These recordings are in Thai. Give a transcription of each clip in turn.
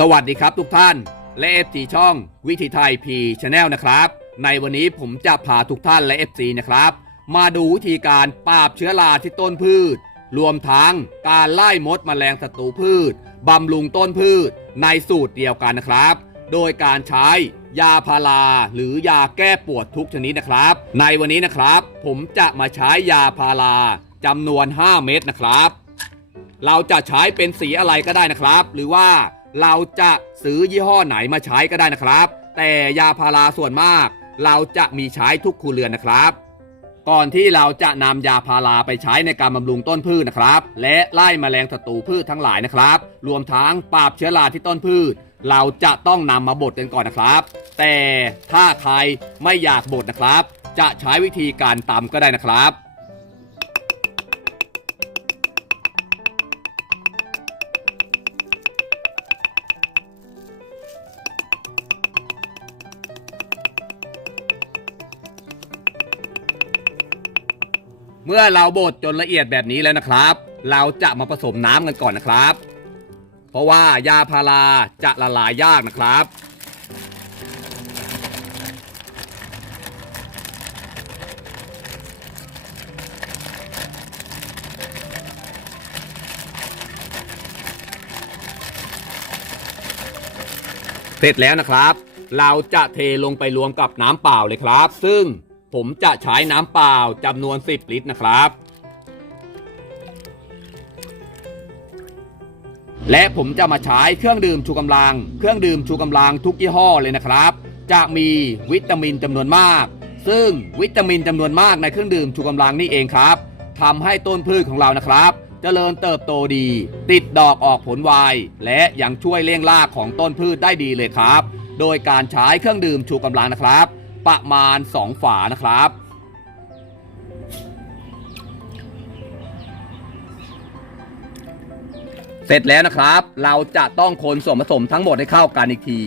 สวัสดีครับทุกท่านและเอฟซีช่องวิถีไทยพีชาแนลนะครับ ในวันนี้ผมจะพาทุกท่านและเอฟซีนะครับ มาดูวิธีการปราบเชื้อราที่ต้นพืช รวมทั้งการไล่มดแมลงศัตรูพืชบำรุงต้นพืช ในสูตรเดียวกันนะครับ โดยการใช้ยาพาราหรือยาแก้ปวดทุกชนิดนะครับ ในวันนี้นะครับ ผมจะมาใช้ยาพาราจำนวน 5 เม็ดนะครับ เราจะใช้เป็นสีอะไรก็ได้นะครับ หรือว่าเราจะซื้อยี่ห้อไหนมาใช้ก็ได้นะครับ แต่ยาพาราส่วนมาก เราจะมีใช้ทุกครัวเรือนนะครับ ก่อนที่เราจะนำยาพาราไปใช้ในการบำรุงต้นพืชนะครับ และไล่แมลงศัตรูพืชทั้งหลายนะครับ รวมทั้งปราบเชื้อราที่ต้นพืช เราจะต้องนำมาบดกันก่อนนะครับ แต่ถ้าใครไม่อยากบดนะครับ จะใช้วิธีการตำก็ได้นะครับ เมื่อเราบดจนละเอียดแบบนี้แล้วนะครับ เราจะมาผสมน้ำกันก่อนนะครับ เพราะว่ายาพาราจะละลายยากนะครับเสร็จแล้วนะครับ เราจะเทลงไปรวมกับน้ำเปล่าเลยครับ ซึ่ง ผมจะใช้น้ำเปล่าจำนวน 10 ลิตรนะครับ และผมจะมาใช้เครื่องดื่มชูกำลัง เครื่องดื่มชูกำลังทุกยี่ห้อเลยนะครับ จะมีวิตามินจำนวนมาก ซึ่งวิตามินจำนวนมากในเครื่องดื่มชูกำลังนี่เองครับทำให้ต้นพืชของเรานะครับเจริญเติบโตดี ติดดอกออกผลไวและยังช่วยเลี้ยงรากของต้นพืชได้ดีเลยครับ โดยการใช้เครื่องดื่มชูกำลังนะครับ ประมาณ 2 ฝานะครับ เสร็จแล้วนะครับ เราจะต้องคนส่วนผสมทั้งหมดให้เข้ากันอีกที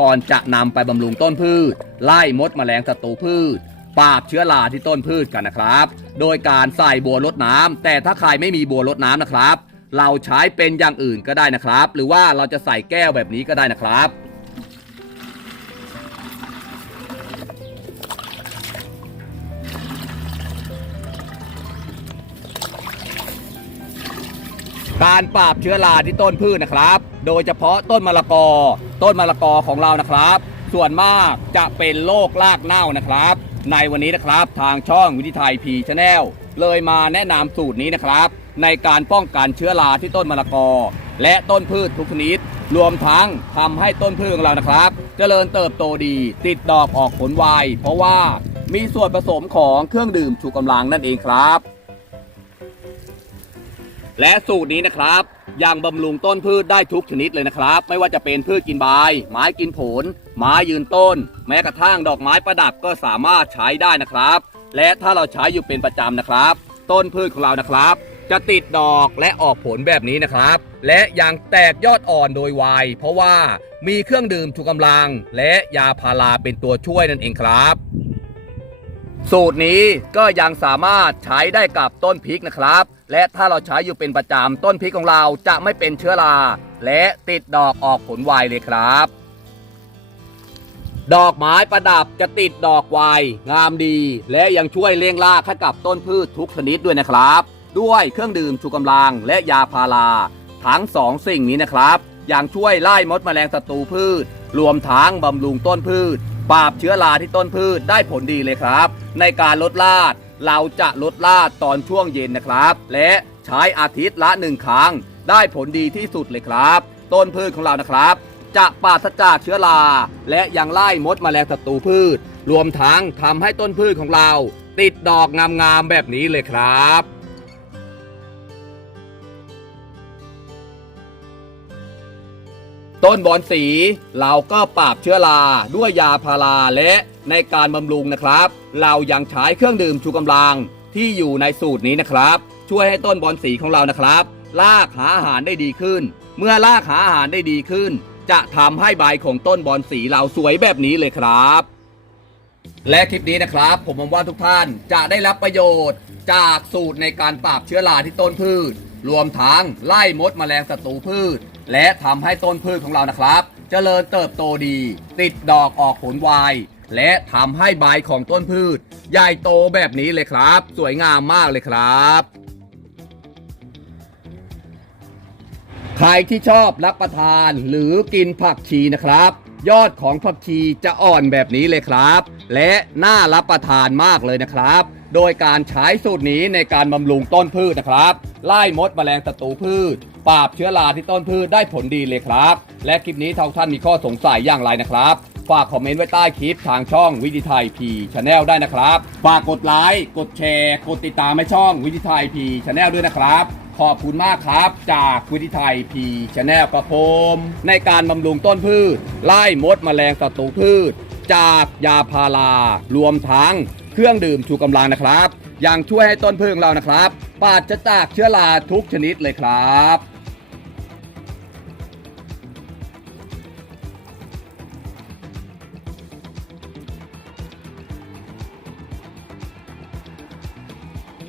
ก่อนจะนำไปบำรุงต้นพืช ไล่มดแมลงศัตรูพืชปราบเชื้อราที่ต้นพืชกันนะครับ โดยการใส่บัวรดน้ำแต่ถ้าใครไม่มีบัวรดน้ำนะครับ เราใช้เป็นอย่างอื่นก็ได้นะครับ หรือว่าเราจะใส่แก้วแบบนี้ก็ได้นะครับ การปราบเชื้อราที่ต้นพืชนะครับ โดยเฉพาะต้นมะละกอ ต้นมะละกอของเรานะครับ ส่วนมากจะเป็นโรครากเน่านะครับ ในวันนี้นะครับทางช่องวิธีไทยพีชาแนลเลยมาแนะนำสูตรนี้นะครับ ในการป้องกันเชื้อราที่ต้นมะละกอ และต้นพืชทุกชนิด รวมทั้งทำให้ต้นพืชของเรานะครับเจริญเติบโตดีติดดอกออกผลไวเพราะว่ามีส่วนผสมของเครื่องดื่มชูกำลังนั่นเองครับ และสูตรนี้นะครับ ยังบำรุงต้นพืชได้ทุกชนิดเลยนะครับ ไม่ว่าจะเป็นพืชกินใบไม้กินผล ไม้ยืนต้น แม้กระทั่งดอกไม้ประดับก็สามารถใช้ได้นะครับ และถ้าเราใช้อยู่เป็นประจำนะครับ ต้นพืชของเรานะครับ จะติดดอกและออกผลแบบนี้นะครับ และยังแตกยอดอ่อนโดยไวเพราะว่ามีเครื่องดื่มชูกำลัง และยาพาราเป็นตัวช่วยนั่นเองครับ สูตรนี้ก็ยังสามารถใช้ได้กับต้นพริกนะครับ และถ้าเราใช้อยู่เป็นประจำต้นพริกของเราจะไม่เป็นเชื้อราและติดดอกออกผลไวเลยครับ ดอกไม้ประดับจะติดดอกไวงามดี และยังช่วยเลี้ยงรากให้กับต้นพืชทุกชนิดด้วยนะครับ ด้วยเครื่องดื่มชูกำลังและยาพาราทั้งสองสิ่งนี้นะครับยังช่วยไล่มดแมลงศัตรูพืช รวมทั้งบำรุงต้นพืช ปราบเชื้อราที่ต้นพืชได้ผลดีเลยครับ ในการลดลาด เราจะลดลาดตอนช่วงเย็นนะครับ และใช้อาทิตย์ละหนึ่งครั้ง ได้ผลดีที่สุดเลยครับ ต้นพืชของเรานะครับ จะปราศจากเชื้อราและยังไล่มดแมลงศัตรูพืช รวมทั้งทำให้ต้นพืชของเรา ติดดอกงามๆแบบนี้เลยครับ ต้นบอนสี เราก็ปราบเชื้อราด้วยยาพาราและในการบำรุงนะครับ เรายังใช้เครื่องดื่มชูกำลังที่อยู่ในสูตรนี้นะครับ ช่วยให้ต้นบอนสีของเรานะครับลากหาอาหารได้ดีขึ้น เมื่อลากหาอาหารได้ดีขึ้น จะทำให้ใบของต้นบอนสีเราสวยแบบนี้เลยครับ และคลิปนี้นะครับ ผมหวังว่าทุกท่านจะได้รับประโยชน์จากสูตรในการปราบเชื้อราที่ต้นพืช รวมทั้งไล่มดแมลงศัตรูพืช และทำให้ต้นพืชของเรานะครับเจริญเติบโตดี ติดดอกออกผลไวและทำให้ใบของต้นพืช ใหญ่โตแบบนี้เลยครับ สวยงามมากเลยครับใครที่ชอบรับประทานหรือกินผักชีนะครับ ยอดของผักชีจะอ่อนแบบนี้เลยครับ และน่ารับประทานมากเลยนะครับ โดยการใช้สูตรนี้ในการบำรุงต้นพืชนะครับ ไล่มดแมลงศัตรูพืช ปราบเชื้อราที่ต้นพืชได้ผลดีเลยครับ และคลิปนี้ทาท่านมีข้อสงสัยอย่างไรนะครับ ฝากคอมเมนต์ไว้ใต้คลิปทางช่องวิดิไทยพีชาแนลได้นะครับ ฝากกดไลค์กดแชร์ กดติดตามให้ช่องวิดิไทยพีชาแนลด้วยนะครับขอบคุณมากครับจากวิทิไทยพีชแนลประพมในการบำรุงต้นพืช ไล่มดแมลงศัตรูพืช จากยาพารารวมทั้ง เครื่องดื่มชูกำลังนะครับ ยังช่วยให้ต้นพึ่งเรานะครับปราศจากเชื้อราทุกชนิดเลยครับ